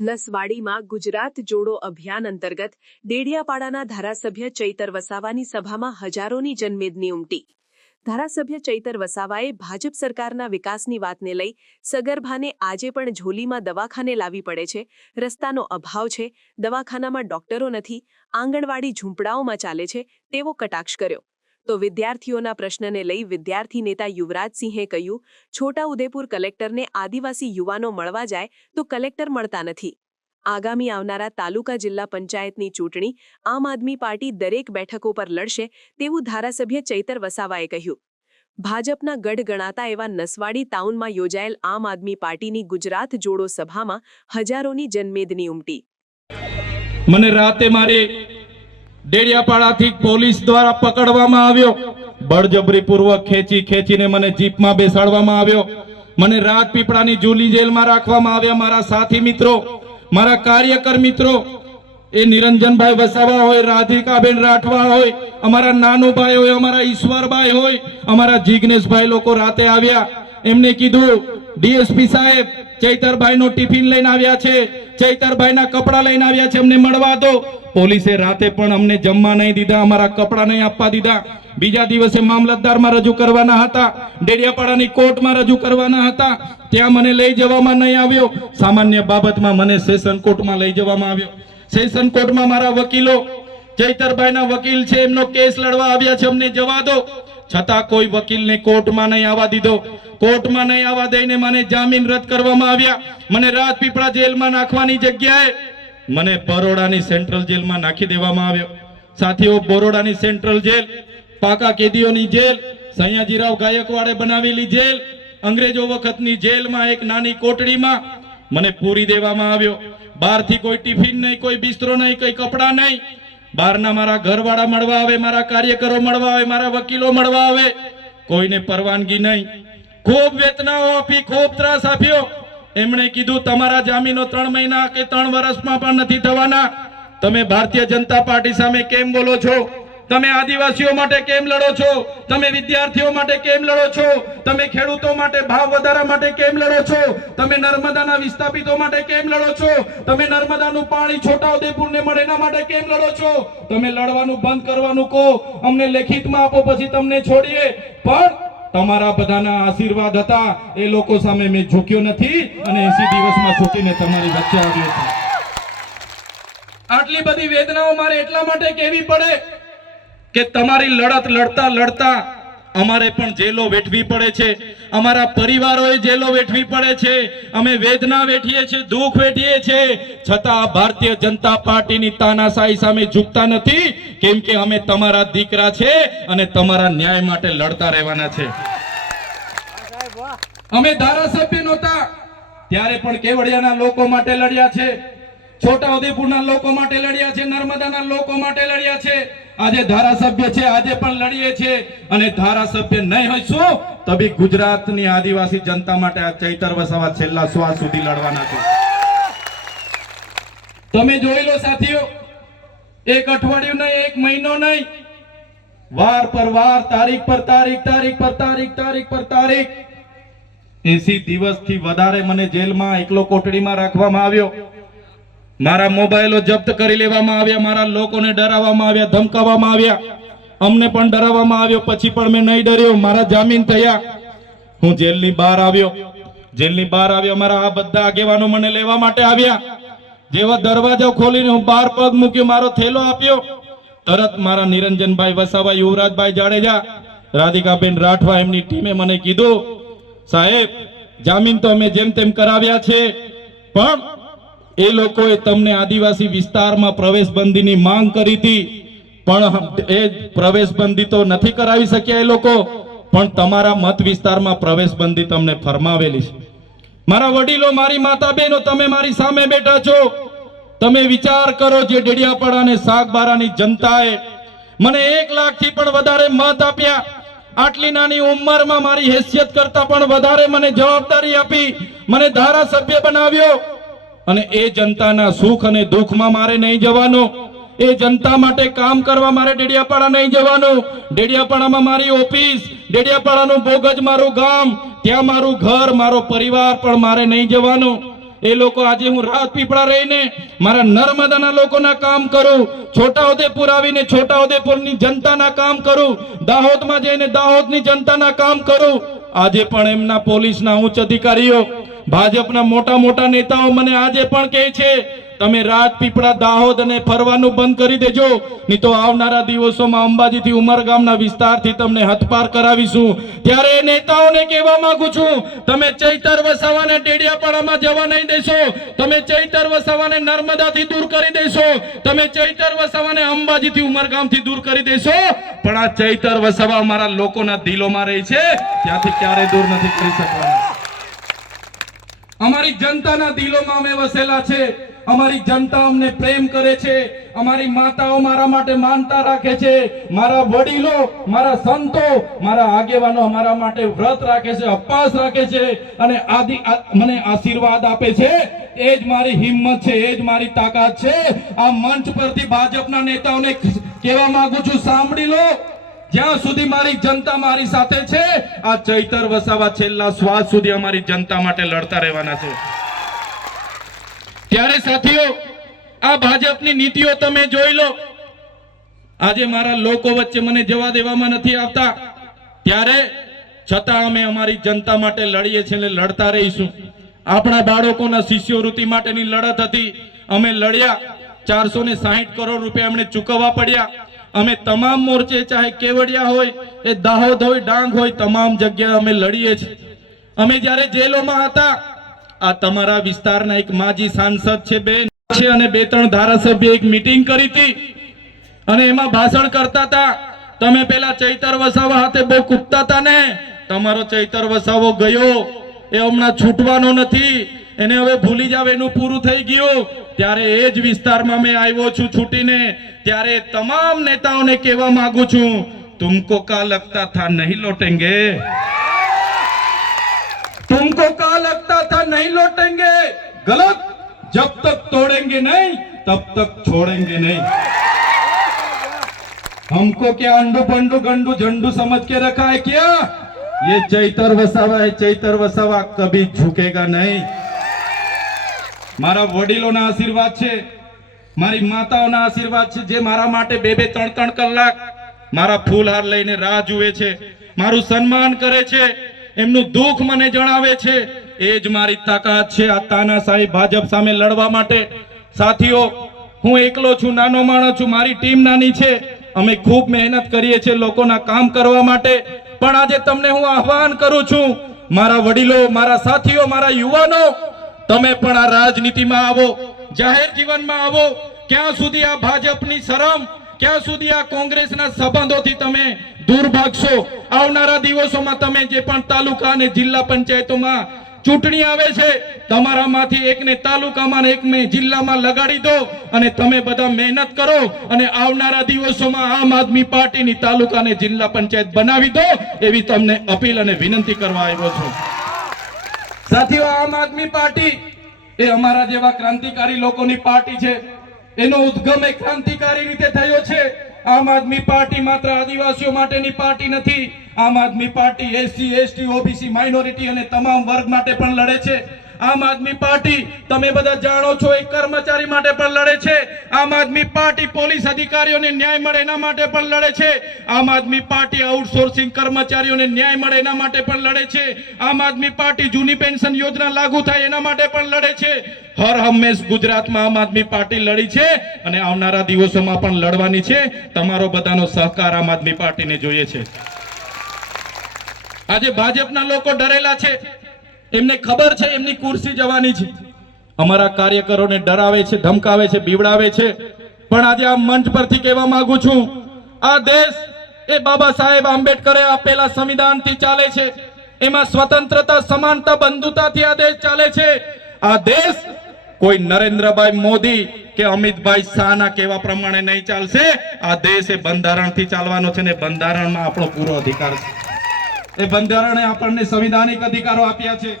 નસવાડીમાં ગુજરાત જોડો અભિયાન અંતર્ગત ડેડિયાપાડાના ધારાસભ્ય ચૈતર વસાવાની સભામાં હજારોની જનમેદની ઉમટી. ધારાસભ્ય ચૈતર વસાવાએ ભાજપ સરકારના વિકાસની વાતને લઈ સગર્ભાને આજે પણ ઝોલીમાં દવાખાને લાવી પડે છે. રસ્તાનો અભાવ છે. દવાખાનામાં ડોક્ટરો નથી. આંગણવાડી ઝૂંપડાઓમાં ચાલે છે. તેવો કટાક્ષ કર્યો. તો વિદ્યાર્થીઓના પ્રશ્નને લઈ વિદ્યાર્થી નેતા યુવરાજસિંહે કહ્યું છોટાઉદેપુર કલેક્ટરને આદિવાસી યુવાનો મળવા જાય તો કલેક્ટર મળતા નથી. આગામી આવનારા તાલુકા જિલ્લા પંચાયતની ચૂંટણી આમ આદમી પાર્ટી દરેક બેઠકો પર લડશે તેવું ધારાસભ્ય ચૈતર વસાવાએ કહ્યું. ભાજપના ગઢ ગણાતા એવા નસવાડી ટાઉનમાં યોજાયેલ આમ આદમી પાર્ટીની ગુજરાત જોડો સભામાં હજારોની જનમેદની ઉમટી. મને રાતે મારી ડેડિયાપાડાથી પોલીસ દ્વારા પકડવામાં આવ્યો. બળજબરીપૂર્વક ખેંચી ખેંચીને મને જીપમાં બેસાડવામાં આવ્યો. મને રાજપીપળાની જૂલી જેલમાં રાખવામાં આવ્યા મારા સાથી મિત્રો, મારા કાર્યકર મિત્રો. એ નિરંજનભાઈ વસાવા હોય, રાધિકાબેન રાઠવા હોય, અમારા નાનુભાઈ હોય, અમારા ઈશ્વરભાઈ હોય, અમારા જિગ્નેશભાઈ લોકો રાતે આવ્યા. એમને કીધું, ડીએસપી સાહેબ, ચૈતરભાઈનો ટિફિન લઈને આવ્યા છે. ચૈતરભાઈના કપડાં લઈને આવ્યા છે, અમને મળવા દો. પોલીસે રાતે પણ અમને જમવા નહીં દીધા, અમારા કપડાં નહીં આપવા દીધા. બીજા દિવસે મામલતદારમાં રજૂ કરવાના હતા, ડેડિયાપાડાની કોર્ટમાં રજૂ કરવાના હતા. ત્યાં મને લઈ જવામાં નહીં આવ્યો. સામાન્ય બાબતમાં મને સેશન કોર્ટમાં લઈ જવામાં આવ્યો. સેશન કોર્ટમાં મારા વકીલો, ચૈતરભાઈના વકીલ છે, એમનો કેસ લડવા આવ્યા છે, અમને જવા દો. છતાં કોઈ વકીલને કોર્ટમાં નહીં આવવા દીધો. કોર્ટમાં નહીં આવવા દઈને મને જામીન રદ કરવામાં આવ્યા. મને રાજપીપળા જેલમાં નાખવાની જગ્યાએ મને બરોડાની સેન્ટ્રલ જેલમાં નાખી દેવામાં આવ્યો. સાથીઓ, બરોડાની સેન્ટ્રલ જેલ, પાકા કેદીઓની જેલ, સયાજીરાવ ગાયકવાડે બનાવેલી જેલ, અંગ્રેજો વખતની જેલમાં એક નાની કોટડીમાં મને પૂરી દેવામાં આવ્યો. બહારથી કોઈ ટિફિન નહીં, કોઈ બિસ્તરો નહીં, કોઈ કપડાં નહીં. બહારના મારા ઘરવાળા મળવા આવે, મારા કાર્યકરો મળવા આવે, મારા વકીલો મળવા આવે. કોઈને પરવાનગી નહીં. ખૂબ વેતનાઓ આપી, ખૂબ ત્રાસ આપ્યો. એમણે કીધું, તમારા જામીનો ત્રણ મહિના કે ત્રણ વર્ષમાં પણ નથી થવાના. તમે ભારતીય જનતા પાર્ટી સામે કેમ બોલો છો? તમે આદિવાસીઓ માટે કેમ લડો છો? તમે વિદ્યાર્થીઓ માટે કેમ લડો છો? તમે ખેડૂતો માટે ભાવ વધારા માટે કેમ લડો છો? તમે નર્મદાના વિસ્થાપિતો માટે કેમ લડો છો? તમે નર્મદાનું પાણી છોટાઉદેપુરને મળે એના માટે કેમ લડો છો? તમે લડવાનું બંધ કરવાનું કહો. અમને લેખિતમાં આપો, પછી તમને છોડીએ. પણ તમારા બધાના આશીર્વાદ હતા. એ લોકો સામે મેં ઝૂક્યો નથી અને એસી દિવસમાં ઝૂકીને તમારી વચ્ચે આવ્યો છું. આટલી બધી વેદનાઓ મારે એટલા માટે કહેવી પડે કે તમારી લડત લડતા લડતા અમારે પણ જેલો વેઠવી પડે છે. અમારા પરિવારોએ જેલો વેઠવી પડે છે. અમે વેદના વેઠીએ છીએ, દુઃખ વેઠીએ છીએ. છતાં ભારતીય જનતા પાર્ટીની તાનાશાહી સામે ઝૂકતા નથી. કેમ કે અમે તમારા દીકરા છે અને તમારા ન્યાય માટે લડતા રહેવાના છે. અમે ધારાસભ્ય નહોતા. ત્યારે પણ કેવડિયાના લોકો માટે લડ્યા છે. છોટાઉદેપુરના લોકો માટે લડ્યા છે. નર્મદાના લોકો માટે લડ્યા છે. આજે ધારાસભ્ય છે, આજે પણ લડીએ છીએ. અને ધારાસભ્ય નહીં હોઈશું, તો બી ગુજરાતની આદિવાસી જનતા માટે આ ચૈતર વસાવા છેલ્લા શ્વાસ સુધી લડવાના છે. તમે જોઈ લો સાથીઓ, એક અઠવાડિયું નહીં, એક મહિનો નહીં. વાર પર વાર, તારીખ પર તારીખ તારીખ પર તારીખ તારીખ પર તારીખ. એસી દિવસથી વધારે મને જેલમાં એકલો કોટડીમાં રાખવામાં આવ્યો. મારા મોબાઈલો જપ્ત કરી લેવામાં આવ્યા, મારા લોકોને ડરાવવામાં આવ્યા, ધમકાવવામાં આવ્યા. અમને પણ ડરાવવામાં આવ્યો, પછી પણ મેં નહીં ડર્યો, મારા જામીન થયા. હું જેલની બહાર આવ્યો. જેલની બહાર આવ્યો, મારા આ બધા આગેવાનો મને લેવા માટે આવ્યા. જેવા દરવાજો ખોલીને હું બહાર પગ મૂક્યો, મારો થેલો આપ્યો. તરત મારા નિરંજનભાઈ વસાવા, યુવરાજભાઈ જાડેજા, રાધિકાબેન રાઠવા એમની ટીમે મને કીધું, સાહેબ, જામીન તો અમે જેમ તેમ કરાવ્યા છે, પણ એ લોકોએ તમને આદિવાસી વિસ્તારમાં પ્રવેશબંધીની માંગ કરી હતી. પણ એ પ્રવેશબંધી તો નથી કરાવી શક્યા એ લોકો. પણ તમારા મત વિસ્તારમાં પ્રવેશબંધી તમને ફરમાવેલી છે. મારા વડીલો, મારી માતા બહેનો તમે મારી સામે બેઠા છો. તમે વિચાર કરો જે ડેડિયાપાડા અને સાગબારાની જનતાએ મને એક લાખથી પણ વધારે મત આપ્યા. આટલી નાની ઉંમરમાં મારી હેસિયત કરતા પણ વધારે મને જવાબદારી આપી. મને ધારાસભ્ય બનાવ્યો. અને એ જનતાના સુખ અને દુઃખમાં મારે નહીં જવાનું. એ જનતા માટે કામ કરવા મારે ડેડિયાપાડા નહીં જવાનું. ડેડિયાપાડામાં મારી ઓફિસ, ડેડિયાપાડાનું બોગજ મારું ગામ, ત્યાં મારું ઘર, મારો પરિવાર પણ મારે નહીં જવાનું. એ લોકો આજે હું રાહત પીપળા રહીને મારા નર્મદાના લોકોના કામ કરું, છોટાઉદેપુર આવીને છોટાઉદેપુરની જનતાના કામ કરું, દાહોદમાં જઈને દાહોદની જનતાના કામ કરું. આજે પણ એમના પોલીસના ઉચ્ચ અધિકારીઓ, ભાજપના મોટા મોટા નેતાઓ મને આજે પણ કહે છે તમે રાજપીપળા દાહોદ અને ફરવાનું બંધ કરી દેજો. નહીં તો આવનારા દિવસોમાં અંબાજીથી ઉમરગામના વિસ્તારથી તમને હથપાર કરાવીશું. ત્યારે નેતાઓને કહેવા માંગુ છું, તમે ચૈતર વસાવાને ડેડિયાપાડામાં જવા નહીં દેશો. તમે ચૈતર વસાવાને નર્મદાથી દૂર કરી દેશો. તમે ચૈતર વસાવાને અંબાજીથી ઉમરગામથી દૂર કરી દેશો. પણ આ ચૈતર વસાવા અમારા લોકોના દિલોમાં રહી છે. ત્યાંથી ક્યારે દૂર નથી કરી શકવાના. અમારી જનતાના દિલોમાં અમે વસેલા છે. અમારી જનતા અમને પ્રેમ કરે છે, અમારી માતાઓ મારા માટે માનતા રાખે છે, મારા વડીલો, મારા સંતો, મારા આગેવાનો અમારા માટે વ્રત રાખે છે અપવાસ રાખે છે અને આદિ મને આશીર્વાદ આપે છે. એ જ મારી હિંમત છે, એ જ મારી તાકાત છે. આ મંચ પરથી ભાજપના નેતાઓને કહેવા માંગુ છું, સાંભળી લો. જ્યાં સુધી મારી જનતા મારી સાથે છે, આ ચૈતર વસાવા છેલ્લા શ્વાસ સુધી અમારી જનતા માટે લડતા રહેવાના છે. ત્યારે સાથીઓ, આ ભાજપની નીતિઓ તમે જોઈ લો. આજે મારા લોકો વચ્ચે મને જવા દેવામાં નથી આવતા. ત્યારે છતાં અમે અમારી જનતા માટે લડીએ છીએ લડતા રહીશું. આપણા બાળકોના શિષ્યવૃત્તિ માટેની લડત હતી. અમે લડ્યા. ચારસો ને સાહીઠ કરોડ રૂપિયા અમને ચૂકવવા પડ્યા. અમે તમામ મોરચે, ચાહે કેવડિયા હોય, એ દાહોદ હોય, ડાંગ હોય, તમામ જગ્યાએ અમે લડીએ છીએ. અમે જ્યારે જેલોમાં હતા આ તમારા વિસ્તારના એક માજી સાંસદ છે, બેન. છે અને બે ત્રણ ધારાસભ્ય એક મીટિંગ કરી હતી. અને એમાં ભાષણ કરતા હતા. તમે પેલા ચૈતર વસાવા હાથે બહુ કૂદતા હતા ને? તમારો ચૈતર વસાવો ગયો. એ હમણાં છૂટવાનો નથી. એને હવે ભૂલી જાવ, એનું પૂરું થઈ ગયું. ત્યારે એ જ વિસ્તારમાં મેં આવ્યો છું છૂટીને. ત્યારે તમામ નેતાઓને કહેવા માંગુ છું, તુમકો કા લગતા થા નહીં લોટેંગે? नहीं लौटेंगे गलत जब तक तोड़ेंगे नहीं तब तक छोड़ेंगे नहीं हमको क्या अंडू पंडू गंडू झंडू समझ के रखा है क्या ये चैतर वसावा है चैतर वसावा कभी झुकेगा नहीं મારા વડીલોના આશીર્વાદ છે મારી માતાઓના આશીર્વાદ છે જે મારા માટે બે બે ત્રણ ત્રણ કલાક મારા ફૂલહાર લઈને રાહ જુએ છે મારું સન્માન કરે છે એમનું દુઃખ મને જણાવે છે એ જ મારી તાકાત છે આ તાનાશાહી ભાજપ સામે લડવા માટે. સાથીઓ, હું એકલો છું, નાનો માણસ છું, મારી ટીમ નાની છે. અમે ખૂબ મહેનત કરીએ છીએ લોકોના કામ કરવા માટે. પણ આજે તમને હું આહવાન કરું છું, મારા વડીલો, મારા સાથીઓ, મારા યુવાનો, તમે પણ આ રાજનીતિમાં આવો, જાહેર જીવનમાં આવો. ક્યાં સુધી આ ભાજપની શરમ, ક્યાં સુધી આ કોંગ્રેસના સંબંધોથી તમે દૂર ભાગશો? આવનારા દિવસોમાં તમે જે પણ તાલુકા અને જિલ્લા પંચાયતોમાં ચૂંટણી આવે છે, તમારામાંથી એકને તાલુકામાં એકને જિલ્લામાં લગાડી દો અને તમે બધા મહેનત કરો અને આવનારા દિવસોમાં આમ આદમી પાર્ટીની તાલુકા અને જિલ્લા પંચાયત બનાવી દો, એવી તમને અપીલ અને વિનંતી કરવા આવ્યો છું. સાથીઓ, આમ આદમી પાર્ટી એ અમારા જેવા ક્રાંતિકારી લોકોની પાર્ટી છે. એનો ઉદ્ગમ એ ક્રાંતિકારી રીતે થયો છે. આમ આદમી પાર્ટી માત્ર આદિવાસીઓ માટેની પાર્ટી નથી Aam Aadmi party SC, ST, OBC minority અને તમામ વર્ગ માટે પણ લડે છે. આમ આદમી પાર્ટી, તમે બધા જાણો છો, એક કર્મચારી માટે પણ લડે છે. આમ આદમી પાર્ટી પોલીસ અધિકારીઓને ન્યાય મળે એના માટે પણ લડે છે. આમ આદમી પાર્ટી આઉટસોર્સિંગ કર્મચારીઓને ન્યાય મળે એના માટે પણ લડે છે. આમ આદમી પાર્ટી જૂની પેન્શન યોજના લાગુ થાય એના માટે પણ લડે છે. હર હંમેશ ગુજરાતમાં આમ આદમી પાર્ટી લડી છે અને આવનારા દિવસોમાં પણ લડવાની છે. તમારો બધાનો સહકાર આમ આદમી પાર્ટીને જોઈએ છે. આજે ભાજપના લોકો ડરેલા છે. એમને ખબર છે, એમની ખુરશી જવાની છે. અમારા કાર્યકરોને ડરાવે છે, ધમકાવે છે, બીવડાવે છે. પણ આજે આ મંચ પરથી કહેવા માંગુ છું, આ દેશ એ બાબા સાહેબ આંબેડકરે આપેલા સંવિધાનથી ચાલે છે. એમાં સ્વતંત્રતા, સમાનતા, બંધુતાથી આ દેશ ચાલે છે. આ દેશ કોઈ નરેન્દ્રભાઈ મોદી કે અમિતભાઈ શાહના કહેવા પ્રમાણે નહીં ચાલશે. આ દેશ એ બંધારણથી ચાલવાનો છે ને બંધારણમાં આપણો પૂરો અધિકાર છે. એ બંધારણે આપણને સંવિધાનિક અધિકારો આપ્યા છે.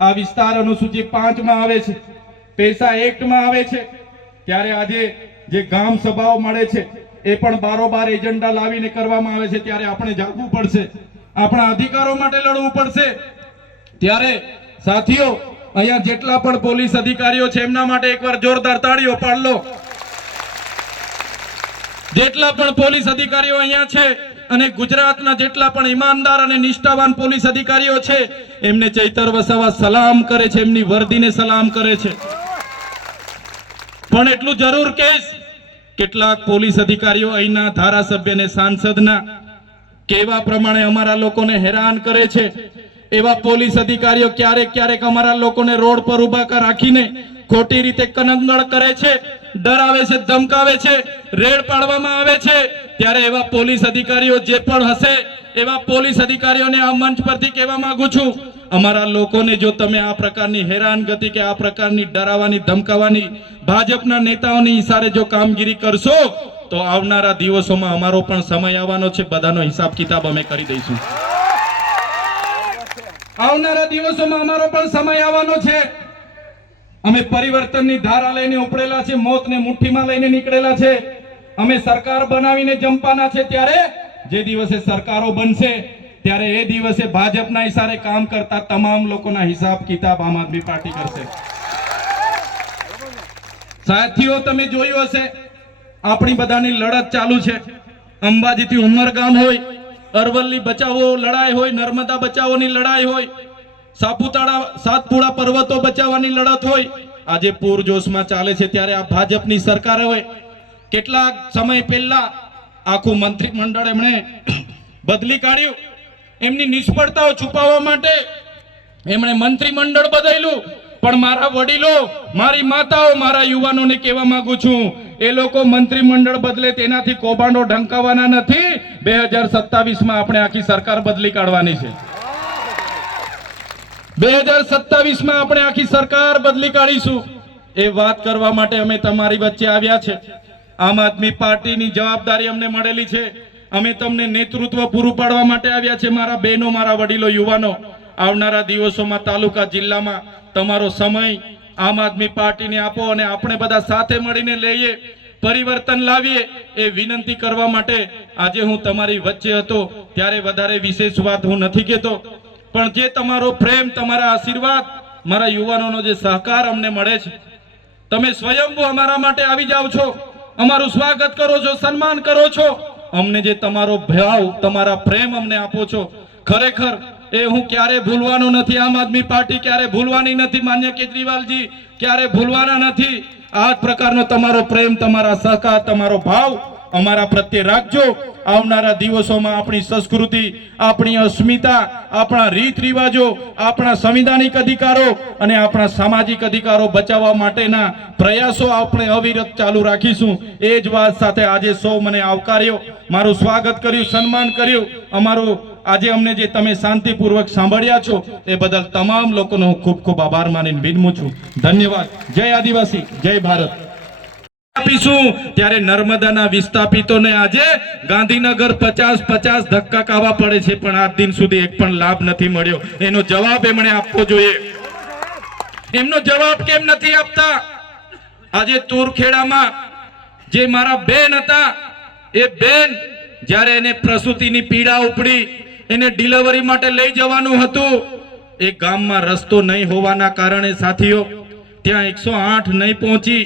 આ વિસ્તાર અનુસૂચિ પાંચમાં આવે છે. પૈસા એક્ટમાં આવે છે. ત્યારે આજે જે ગામ સભાઓ મળે છે, એ પણ બારોબાર એજન્ડા લાવીને કરવામાં આવે છે. ત્યારે આપણે જાગવું પડશે. આપણા અધિકારો માટે લડવું પડશે. ત્યારે સાથીઓ, અહીંયા જેટલા પણ પોલીસ અધિકારીઓ છે, એમના માટે એકવાર જોરદાર તાળીઓ પાડ લો જેટલા પણ પોલીસ અધિકારીઓ અહીંયા છે અને ગુજરાતના જેટલા પણ ઈમાનદાર અને નિષ્ઠાવાન પોલીસ અધિકારીઓ છે, એમને ચૈતર વસાવા સલામ કરે છે, એમની વર્દીને સલામ કરે છે. પણ એટલું જરૂર કહીશ કેટલાક પોલીસ અધિકારીઓ અહીંના ધારાસભ્ય અને સાંસદના કેવા પ્રમાણે અમારા લોકોને હેરાન કરે છે, એવા પોલીસ અધિકારીઓ ક્યારેક ક્યારેક અમારા લોકોને રોડ પર ઊભા રાખીને ખોટી રીતે કનંગળ કરે છે ડરાવે છે, ધમકાવે છે, રેડ પાડવામાં આવે છે. ત્યારે એવા પોલીસ અધિકારીઓ જે પણ હશે, એવા પોલીસ અધિકારીઓને આ મંચ પરથી કહેવા માંગુ છું, અમારા લોકોને જો તમે આ પ્રકારની હેરાનગતિ કે આ પ્રકારની ડરાવવાની ધમકાવવાની ભાજપના નેતાઓની ઈશારે જો કામગીરી કરશો, તો આવનારા દિવસોમાં અમારો પણ સમય આવવાનો છે. બધાનો હિસાબ કિતાબ અમે કરી દઈશું. આવનારા દિવસોમાં અમારો પણ સમય આવવાનો છે. અમે પરિવર્તનની ધારા લઈને ઉપડેલા છે, મોતને મુઠ્ઠીમાં લઈને નીકળેલા છે. અમે સરકાર બનાવીને જંપાના છે ત્યારે જે દિવસે સરકારો બનશે, ત્યારે એ દિવસે ભાજપના હિસારે કામ કરતા તમામ લોકોના હિસાબ કિતાબ આમ આદમી પાર્ટી કરશે. સાથીઓ, તમે જોયું હશે, આપણી બધાની લડત ચાલુ છે. અંબાજીથી ઉમરગામ હોય, અરવલ્લી બચાવો લડાઈ હોય, નર્મદા બચાવોની લડાઈ હોય સાપુતારા સાતપુડા પર્વતો બચાવવાની લડત હોય, આજે પૂરજોશમાં ચાલે છે ત્યારે આ ભાજપની સરકાર હોય કેટલાક સમય પહેલા આખું મંત્રીમંડળ એમણે બદલી કાઢ્યું. એમની નિષ્ફળતાઓ છુપાવવા માટે એમણે મંત્રીમંડળ બદલ્યું. પણ મારા વડીલો, મારી માતાઓ, મારા યુવાનોને કહેવા માંગુ છું, એ લોકો મંત્રીમંડળ બદલે તેનાથી કૌભાંડો ઢંકાવવાના નથી. બે હજાર સત્તાવીસમાં આપણે આખી સરકાર બદલી કાઢવાની છે. બે હજાર સત્તાવીસમાં આપણે આખી સરકાર બદલી કાઢીશું. એ વાત કરવા માટે અમે તમારી વચ્ચે આવ્યા છે. આમ આદમી પાર્ટીની જવાબદારી અમને મળેલી છે. અમે તમને નેતૃત્વ પૂરું પાડવા માટે આવ્યા છે, મારા બહેનો, મારા વડીલો, યુવાનો. આવનારા દિવસોમાં તાલુકા, જિલ્લામાં તમારો સમય આમ આદમી પાર્ટીને આપો અને આપણે બધા સાથે મળીને લઈએ, પરિવર્તન લાવીએ, એ વિનંતી કરવા માટે આજે હું તમારી વચ્ચે હતો. ત્યારે વધારે વિશેષ વાત હું નથી કહેતો. પણ જે તમારો પ્રેમ, તમારા આશીર્વાદ, મારા યુવાનોનો જે સહકાર અમને મળે છે, તમે સ્વયંભૂ અમારા માટે આવી જાઓ છો, અમારું સ્વાગત કરો છો, સન્માન કરો છો, અમને જે તમારો ભાવ, તમારા પ્રેમ અમને આપો છો, ખરેખર એ હું ક્યારે ભૂલવાનો નથી, આમ આદમી પાર્ટી ક્યારે ભૂલવાની નથી, માન્ય કેજરીવાલજી ક્યારે ભૂલવાના નથી, આ પ્રકારનો તમારો પ્રેમ, તમારા સહકાર, તમારો ભાવ અમારા પ્રત્યે રાખજો. આવનારા દિવસોમાં આપણી સંસ્કૃતિ, આપણી અસ્મિતા, આપણા રીત રિવાજો, આપણા સંવિધાનિક અધિકારો અને આપણા સામાજિક અધિકારો બચાવવા માટેના પ્રયાસો આપણે અવિરત ચાલુ રાખીશું. એ જ વાત સાથે આજે સૌ મને આવકાર્યો. મારું સ્વાગત કર્યું, સન્માન કર્યું. અમારું આજે અમને જે તમે શાંતિપૂર્વક સાંભળ્યા છો, એ બદલ તમામ લોકોનો હું ખૂબ ખૂબ આભાર માનીને વિનમું છું. ધન્યવાદ. જય આદિવાસી. જય ભારત. આપીશું. ત્યારે નર્મદાના વિસ્થાપિતોને આજે ગાંધીનગર પચાસ પચાસ ધક્કા ખાવા પડે છે, પણ આજ દિન સુધી એક પણ લાભ નથી મળ્યો. એનો જવાબ એમણે આપવો જોઈએ. એમનો જવાબ કેમ નથી આપતા? આજે તુરખેડામાં જે મારા બેન હતા, એ બેન જ્યારે એને પ્રસૂતિની પીડા ઉપડી, એને ડિલિવરી માટે લઈ જવાનું હતું, એ ગામમાં રસ્તો નહીં હોવાના કારણે સાથીઓ, ત્યાં એકસો આઠ નહીં પહોંચી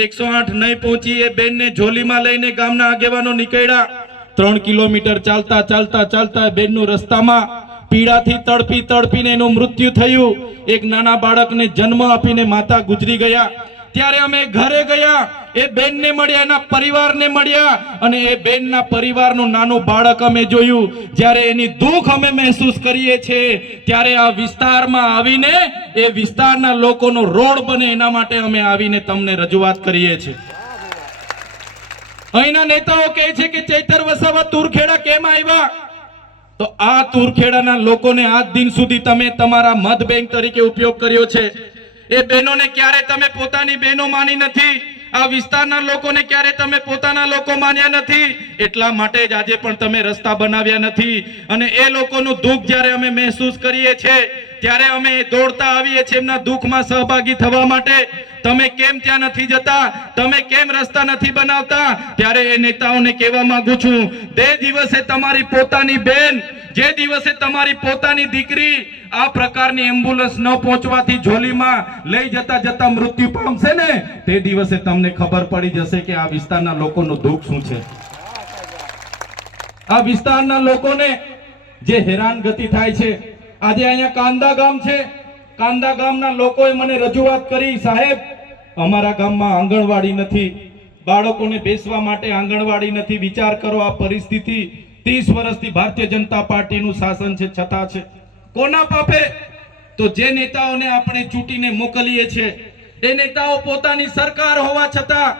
એકસો આઠ નહીં પહોંચી એ બેનને ઝોલીમાં લઈને ગામના આગેવાનો નીકળ્યા. ત્રણ કિલોમીટર ચાલતા ચાલતા ચાલતા બેનનું રસ્તામાં પીડાથી તડપી તડપીને એનું મૃત્યુ થયું. એક નાના બાળકને જન્મ આપીને માતા ગુજરી ગયા. ત્યારે અમે ઘરે ગયા, એ બેનને મળ્યા, એના પરિવારને મળ્યા અને એ બેનના પરિવારનું નાનું બાળક અમે જોયું. જ્યારે એની દુઃખ અમે મહેસૂસ કરીએ છીએ, ત્યારે આ વિસ્તારમાં આવીને એ વિસ્તારના લોકોનો રોડ બને એના માટે અમે આવીને તમને રજૂઆત કરીએ છીએ. અહીંના નેતાઓ કહે છે કે ચૈતર વસાવા તુરખેડા કેમ આવ્યા? તો આ તુરખેડાના લોકોને આજ દિન સુધી તમે તમારા મત બેંક તરીકે ઉપયોગ કર્યો છે. એ બહેનોને ક્યારે તમે પોતાની બહેનો માની નથી? આ વિસ્તારના લોકોને ક્યારે તમે પોતાના લોકો માન્યા નથી? એટલા માટે જ આજે પણ તમે રસ્તા બનાવ્યા નથી. અને એ લોકોનું દુઃખ જ્યારે અમે મહેસૂસ કરીએ છીએ ત્યારે અમે દોડતા આવીએ છીએ એમના દુઃખમાં સહભાગી થવા માટે. તમે કેમ ત્યાં નથી જતા? તમે કેમ રસ્તા નથી બનાવતા? ત્યારે એ નેતાઓને કહેવા માંગુ છું તે દિવસે તમારી પોતાની બેન, જે દિવસે તમારી પોતાની દીકરી આ પ્રકારની એમ્બ્યુલન્સ ન પહોંચવાથી ઝોલીમાં લઈ જતા જતા મૃત્યુ પામશે ને, તે દિવસે તમને ખબર પડી જશે કે આ વિસ્તારના લોકોનું દુઃખ શું છે. આ વિસ્તારના લોકોને જે હેરાનગતિ થાય છે આજે અહીંયા કાંદા ગામ છે. કાંદા ગામના લોકોએ મને રજૂઆત કરી, સાહેબ, અમારા ગામમાં આંગણવાડી નથી. બાળકોને બેસવા માટે આંગણવાડી નથી. વિચાર કરો આ પરિસ્થિતિ. ત્રીસ વર્ષથી ભારતીય જનતા પાર્ટીનું શાસન છે, છતાં છે. કોના પાપે? તો જે નેતાઓને આપણે ચૂંટીને મોકલીએ છીએ, એ નેતાઓ પોતાની સરકાર હોવા છતાં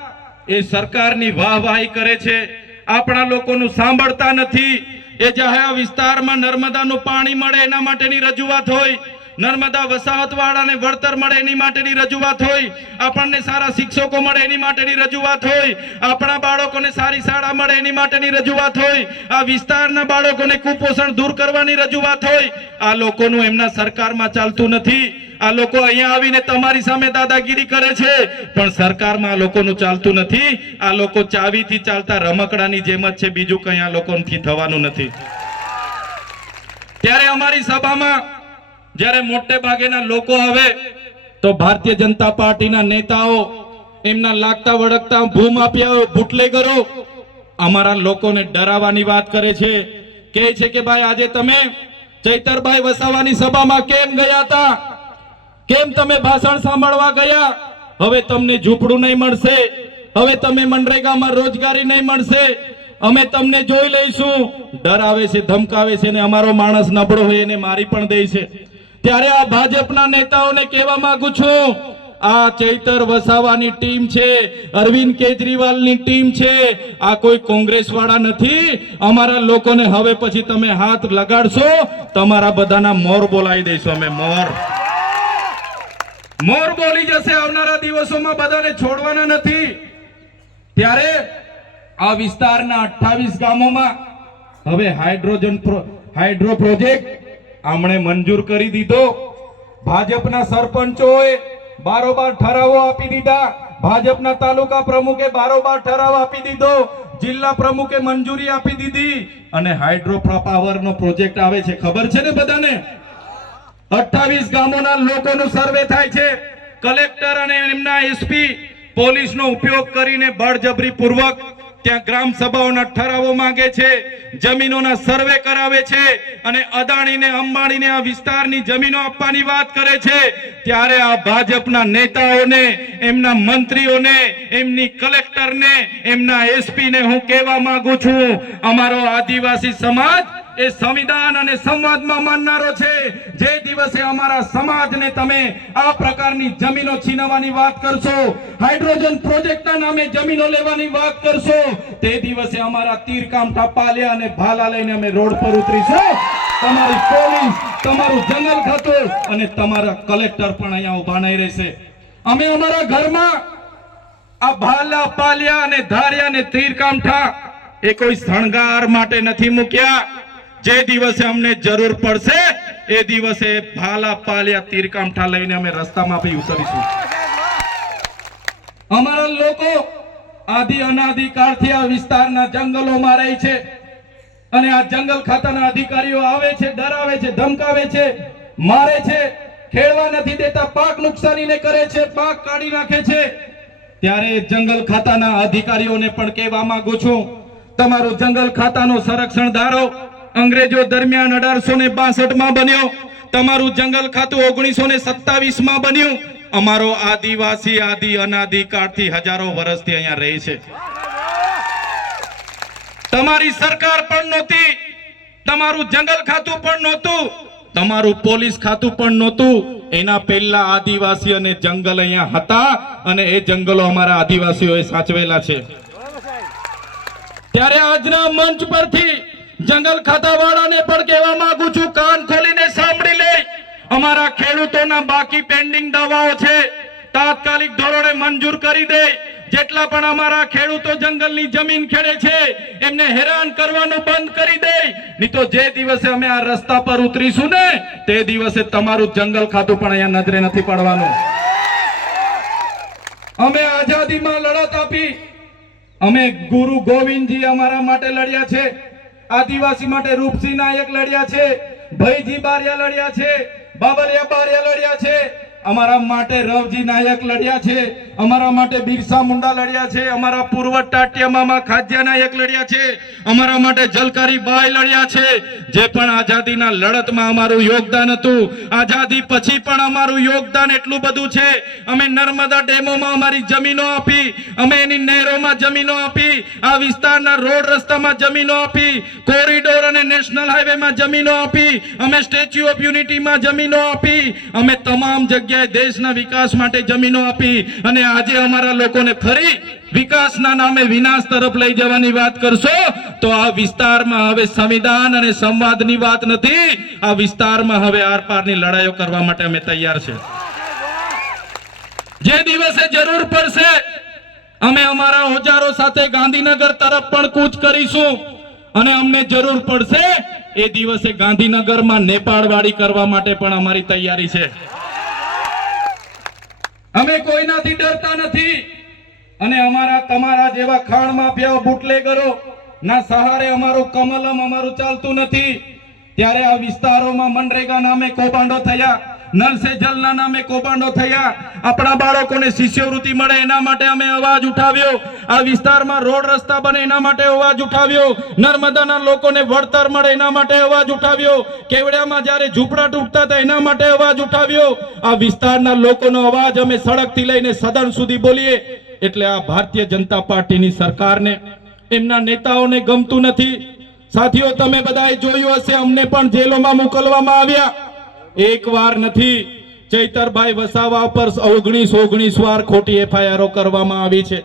એ સરકારની વાહવાહી કરે છે. આપણા લોકોનું સાંભળતા નથી. એ જાહેર વિસ્તારમાં નર્મદાનું પાણી મળે એના માટેની રજૂઆત હોય નર્મદા વસાહતવાળાને વળતર મળે એની માટેની રજૂઆત હોય, આપણને સારા શિક્ષકો મળે એની માટેની રજૂઆત હોય, આપણા બાળકોને સારી શાળા મળે એની માટેની રજૂઆત હોય, આ વિસ્તારના બાળકોને કુપોષણ દૂર કરવાની રજૂઆત હોય, આ લોકોનું એમના સરકારમાં ચાલતું નથી. આ લોકો અહીંયા આવીને તમારી સામે દાદાગીરી કરે છે, પણ સરકારમાં આ લોકોનું ચાલતું નથી. આ લોકો ચાવીથી ચાલતા રમકડાની જેમ જ છે, બીજું કંઈ આ લોકોથી થવાનું નથી. ત્યારે અમારી સભામાં જ્યારે મોટે ભાગેના લોકો આવે, તો ભારતીય જનતા પાર્ટીના નેતાઓ એમના લાગતા વળગતા ભૂમાફિયાઓ બુટલેગરો અમારા લોકોને ડરાવવાની વાત કરે છે. કે છે કે ભાઈ, આજે તમે ચૈતરભાઈ વસાવાની સભામાં કેમ ગયા હતા? કેમ તમે ભાષણ સાંભળવા ગયા? હવે તમને ઝૂંપડું નહીં મળશે. હવે તમે મનરેગામાં રોજગારી નહીં મળશે. અમે તમને જોઈ લઈશું. ડરાવે છે, ધમકાવે છે ને અમારો માણસ નબળો હોય એને મારી પણ દે છે. ત્યારે આ ભાજપના નેતાઓને કહેવા માંગુ છું, આ ચૈતર વસાવાની ટીમ છે, અરવિંદ કેજરીવાલની ટીમ છે, આ કોઈ કોંગ્રેસ વાળા નથી, અમારા લોકોને હવે પછી તમે હાથ લગાડશો, તમારા બધાના મોર બોલાવી દઈશું અમે, મોર. મોર બોલી જશે આવનારા દિવસોમાં બધાને છોડવાના નથી. ત્યારે આ વિસ્તારના અઠ્ઠાવીસ ગામોમાં હવે હાઇડ્રોજન હાઇડ્રો પ્રોજેક્ટ આમણે મંજૂર કરી દીધો. ભાજપના સરપંચોએ બારોબાર ઠરાવો આપી દીધા. ભાજપના તાલુકા પ્રમુખે બારોબાર ઠરાવ આપી દીધો. જિલ્લા પ્રમુખે મંજૂરી આપી દીધી. અને હાઇડ્રો પાવરનો પ્રોજેક્ટ આવે છે. ખબર છે ને બધાને? અઠ્ઠાવીસ ગામોના લોકોનું સર્વે થાય છે. કલેક્ટર અને એમના એસપી પોલીસનો ઉપયોગ કરીને બળજબરી પૂર્વક ત્યાં ગ્રામ સભાઓના ઠરાવો માંગે છે, જમીનોના સર્વે કરાવે છે અને અદાણીને, અંબાણીને આ વિસ્તારની જમીનો આપવાની વાત કરે છે. ત્યારે આ ભાજપના નેતાઓને, એમના મંત્રીઓને, એમની કલેક્ટરને, એમના એસપીને હું કહેવા માંગુ છું, અમારો આદિવાસી સમાજ એ સંવિધાન અને સંવાદમાં માનનારો છે, જે દિવસે અમારા સમાજને તમે આ પ્રકારની જમીનો છીનવવાની વાત કરશો, હાઇડ્રોજન પ્રોજેક્ટના નામે જમીનો લેવાની વાત કરશો, તે દિવસે અમારા તીરકામ પાલિયા અને ભાલા લઈને અમે રોડ પર ઉતરીશું. તમારી પોલીસ, તમારું જંગલ ખાતું અને તમારા કલેક્ટર પણ અહીંયા ઊભા નહીં રહેશે. અમે અમારા ઘરમાં આ ભાલા પાલિયા અને ધારિયા અને તીરકામઠા એ કોઈ શણગાર માટે નથી મૂક્યા. જે દિવસે અમને જરૂર પડશે, એ દિવસે ભાલા પાલિયા તીરકામઠા લઈને અમે રસ્તામાં બી ઉતરીશું. અમારા લોકો આદિ અનાદિ કાળથી આ વિસ્તારના જંગલોમાં રહે છે. અને આ જંગલ ખાતાના અધિકારીઓ આવે છે, ડરાવે છે, ધમકાવે છે, મારે છે, ખેડવા નથી દેતા, પાક નુકસાનીને કરે છે, પાક કાઢી નાખે છે. ત્યારે જંગલ ખાતાના અધિકારીઓને પણ કહેવા માંગુ છું, તમારું જંગલ ખાતાનો સંરક્ષણ ધારો. અંગ્રેજો દરમિયાન અઢારસો ને માં બન્યો. તમારું જંગલ ખાતું ઓગણીસો ને માં બન્યું. અમારો આદિવાસી આદિ અનાદિ કાળથી હજારો વર્ષથી અહીંયા રહે છે. તમારી સરકાર પણ નહોતી. તમારું જંગલ ખાતું પણ નહોતું. તમારું પોલીસ ખાતું પણ નહોતું. એના પહેલા આદિવાસી અને જંગલ અહીંયા હતા અને એ જંગલો અમારા આદિવાસીઓએ સાચવેલા છે. ત્યારે આજના મંચ પરથી જંગલ ખાતા વાળાને પણ કહેવા માંગુ છું, કાન ખોલીને સાંભળી લે. અમારા ખેડૂતોના બાકી પેન્ડિંગ દવાઓ છે. તાત્કાલિક ધોરણે મંજૂર કરી દે. જેટલા પણ અમારા ખેડૂતો જંગલની જમીન ખેડે છે, એમને હેરાન કરવાનું બંધ કરી દે. નહીં તો જે દિવસે અમે આ રસ્તા પર ઉતરીશું ને, તે દિવસે તમારું જંગલ ખાતું પણ અહીંયા નજરે નથી પડવાનું. અમે આઝાદીમાં લડત આપી. અમે ગુરુ ગોવિંદજી અમારા માટે લડ્યા છે. આદિવાસી માટે રૂપસિંહ નાયક લડ્યા છે ભૈજી બારિયા લડ્યા છે બાબરિયા બારિયા લડ્યા છે અમારા માટે રવજી નાયક લડ્યા છે. અમારા માટે બિરસા મુંડા લડ્યા છે. અમારા પૂર્વ ટાટિયામાં ખાદ્યા નાયક લડ્યા છે. અમારા માટે જલકારી બાઈ લડ્યા છે. જે પણ આઝાદીના લડતમાં અમારું યોગદાન હતું, આઝાદી પછી પણ અમારું યોગદાન એટલું બધું છે. અમે નર્મદા ડેમોમાં અમારી જમીનો આપી, અમે એની નહેરોમાં જમીનો આપી, આ વિસ્તારના રોડ રસ્તામાં જમીનો આપી, કોરિડોર અને નેશનલ હાઈવેમાં જમીનો આપી, અમે સ્ટેચ્યુ ઓફ યુનિટીમાં જમીનો આપી, અમે તમામ જગ્યાએ દેશના વિકાસ માટે જમીનો આપી અને આજે અમારા લોકોને ફરી વિકાસના નામે વિનાશ તરફ લઈ જવાની વાત કરશો, તો આ વિસ્તારમાં હવે સંવિધાન અને સંવાદની વાત નથી. આ વિસ્તારમાં હવે આરપારની લડાઈઓ કરવા માટે અમે તૈયાર છે. જે દિવસે જરૂર પડશે, અમે અમારા ઓજારો સાથે ગાંધીનગર તરફ પણ કૂચ કરીશું. અને અમને જરૂર પડશે, એ દિવસે ગાંધીનગરમાં નેપાળવાડી કરવા માટે પણ અમારી તૈયારી છે. અમે કોઈનાથી ડરતા નથી. અને અમારા તમારા જેવા ખાણ માફિયાઓ બુટલેગરો, ના સહારે અમારું કમલમ અમારું ચાલતું નથી. ત્યારે આ વિસ્તારોમાં મનરેગા નામે કૌભાંડો થયા. નલ સે જલના નામે કૌભાંડો થયા. આપણા બાળકોને શિષ્યવૃત્તિ મળે એના માટે અમે અવાજ ઉઠાવ્યો. આ વિસ્તારમાં રોડ રસ્તા બને એના માટે અવાજ ઉઠાવ્યો. નર્મદાના લોકોને વળતર મળે એના માટે અવાજ ઉઠાવ્યો. કેવડિયામાં જ્યારે ઝૂંપડા તૂટતા હતા એના માટે અવાજ ઉઠાવ્યો. આ વિસ્તારના લોકોનો અવાજ અમે સડકથી લઈને સદન સુધી બોલીએ. એટલે આ ભારતીય જનતા પાર્ટીની સરકારને એમના નેતાઓને ગમતું નથી. સાથીઓ, તમે બધાએ જોયું હશે, અમને પણ જેલોમાં મોકલવામાં આવ્યા. એક વાર નથી, ચૈતરભાઈ વસાવા પર ઓગણીસ ઓગણીસ વાર ખોટી એફઆઈઆરો કરવામાં આવી છે.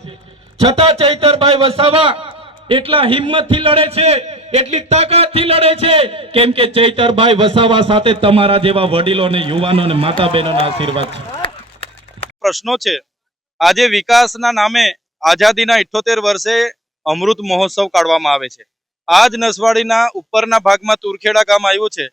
છતાં ચૈતરભાઈ વસાવા એટલા હિંમતથી લડે છે, એટલી તાકાતથી લડે છે, કેમ કે ચૈતરભાઈ વસાવા સાથે તમારા જેવા વડીલો ને યુવાનો અને માતા બહેનોના આશીર્વાદ છે. પ્રશ્નો છે, આજે વિકાસના નામે આઝાદીના ઇઠોતેર વર્ષે અમૃત મહોત્સવ કાઢવામાં આવે છે. આજ નસવાડીના ઉપરના ભાગમાં તુરખેડા ગામ આવ્યું છે.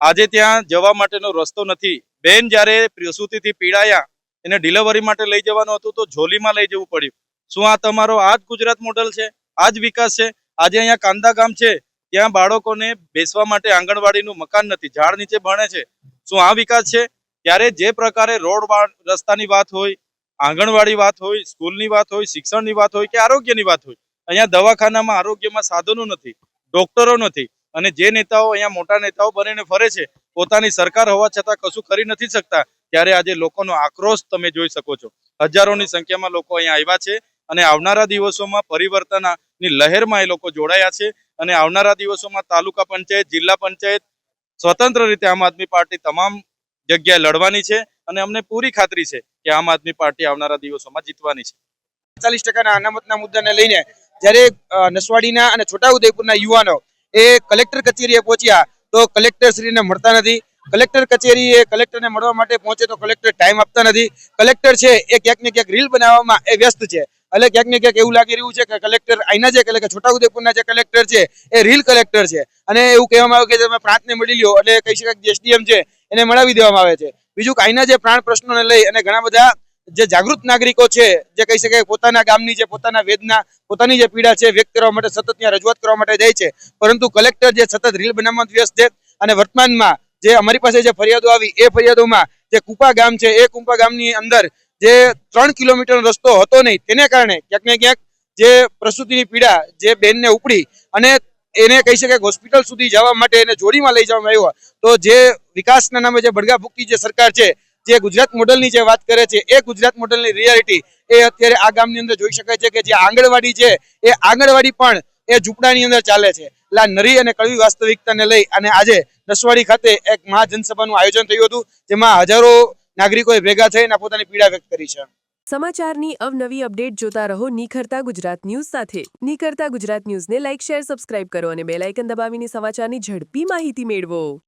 આજે ત્યાં જવા માટેનો રસ્તો નથી. બેન જ્યારે પ્રસૂતિથી પીડાયા, એને ડિલિવરી માટે લઈ જવાનું હતું તો ઝોલીમાં લઈ જવું પડ્યું. શું આ તમારો આ જ ગુજરાત મોડલ છે? આ જ વિકાસ છે? આજે અહીંયા કાંદા ગામ છે? ત્યાં બાળકોને બેસવા માટે આંગણવાડીનું મકાન નથી, ઝાડ નીચે ભણે છે. શું આ વિકાસ છે? ત્યારે જે પ્રકારે રોડ રસ્તાની વાત હોય, આંગણવાડી વાત હોય, સ્કૂલની વાત હોય, શિક્ષણની વાત હોય કે આરોગ્યની વાત હોય, અહીંયા દવાખાનામાં આરોગ્યમાં સાધનો નથી, ડોક્ટરો નથી. અને જે નેતાઓ અહીંયા મોટા નેતાઓ બનીને ફરે છે, પોતાની સરકાર હોવા છતાં કશું કરી નથી શકતા, ત્યારે આજે લોકોનો આક્રોશ તમે જોઈ શકો છો. હજારોની સંખ્યામાં લોકો અહીંયા આવ્યા છે અને આવનારા દિવસોમાં પરિવર્તનની લહેરમાં એ લોકો જોડાયા છે અને આવનારા દિવસોમાં તાલુકા પંચાયત, જિલ્લા પંચાયત સ્વતંત્ર રીતે આમ આદમી પાર્ટી તમામ જગ્યાએ લડવાની છે અને અમને પૂરી ખાતરી છે કે આમ આદમી પાર્ટી આવનારા દિવસોમાં જીતવાની છે. ચાલીસ ટકાના અનામતના મુદ્દાને લઈને જ્યારે નસવાડીના અને છોટાઉદેપુરના યુવાનો એ કલેક્ટર કચેરીએ પહોંચ્યા. તો કલેક્ટર શ્રીને મળતા નથી. કલેક્ટર કચેરીએ કલેક્ટરને મળવા માટે પહોંચે તો કલેક્ટર ટાઈમ આપતા નથી. કલેક્ટર છે એ ક્યાંક ને ક્યાંક રીલ બનાવવામાં એ વ્યસ્ત છે. એટલે ક્યાંક ને ક્યાંક એવું લાગી રહ્યું છે કે કલેક્ટર અહીંના જે એટલે કે છોટાઉદેપુરના જે કલેક્ટર છે એ રીલ કલેક્ટર છે. અને એવું કહેવામાં આવે કે તમે પ્રાંતને મળી લ્યો એટલે કહી શકાય કે એસડીએમ છે એને મળાવી દેવામાં આવે છે. બીજું કે જે પ્રાણ પ્રશ્નોને લઈ અને ઘણા બધા જે જાગૃત નાગરિકો છે, જે કહી શકાય પોતાના ગામની જે પોતાના વેદના, પોતાની જે પીડા છે, વ્યક્ત કરવા માટે સતત ત્યાં રજૂઆત કરવા માટે જાય છે. પરંતુ કલેક્ટર જે સતત રીલ બનાવવામાં વ્યસ્ત છે અને વર્તમાનમાં જે અમારી પાસે જે ફરિયાદો આવી, એ ફરિયાદોમાં જે કુપા ગામ છે, એ કુંપા ગામની અંદર જે ત્રણ કિલોમીટરનો રસ્તો હતો નહીં, તેને કારણે ક્યાંક ને ક્યાંક જે પ્રસૂતિની પીડા, જે બેનને ઉપડી અને એને કહી શકાય હોસ્પિટલ સુધી જવા માટે એને જોડીમાં લઈ જવામાં આવ્યો. તો જે વિકાસના નામે જે ભડગા ભૂકતી જે સરકાર છે જે ગુજરાત મોડલની જે વાત કરે છે, એ ગુજરાત મોડલની રિયાલિટી એ અત્યારે આ ગામની અંદર જોઈ શકાય છે કે જે આંગણવાડી છે, એ આંગણવાડી પણ એ ઝૂંપડાની અંદર ચાલે છે. આ નરી અને કડવી વાસ્તવિકતાને લઈ અને આજે નસવાડી ખાતે એક મહાજનસભાનું આયોજન થયું હતું, જેમાં હજારો નાગરિકોએ ભેગા થઈને પોતાની પીડા વ્યક્ત કરી છે. સમાચારની અવનવી અપડેટ જોતા રહો નિખરતા ગુજરાત ન્યૂઝ સાથે. નિખરતા ગુજરાત ન્યૂઝને લાઇક શેર સબસ્ક્રાઇબ કરો અને બેલાઇકન દબાવીને સમાચારની ઝડપી માહિતી મેળવો.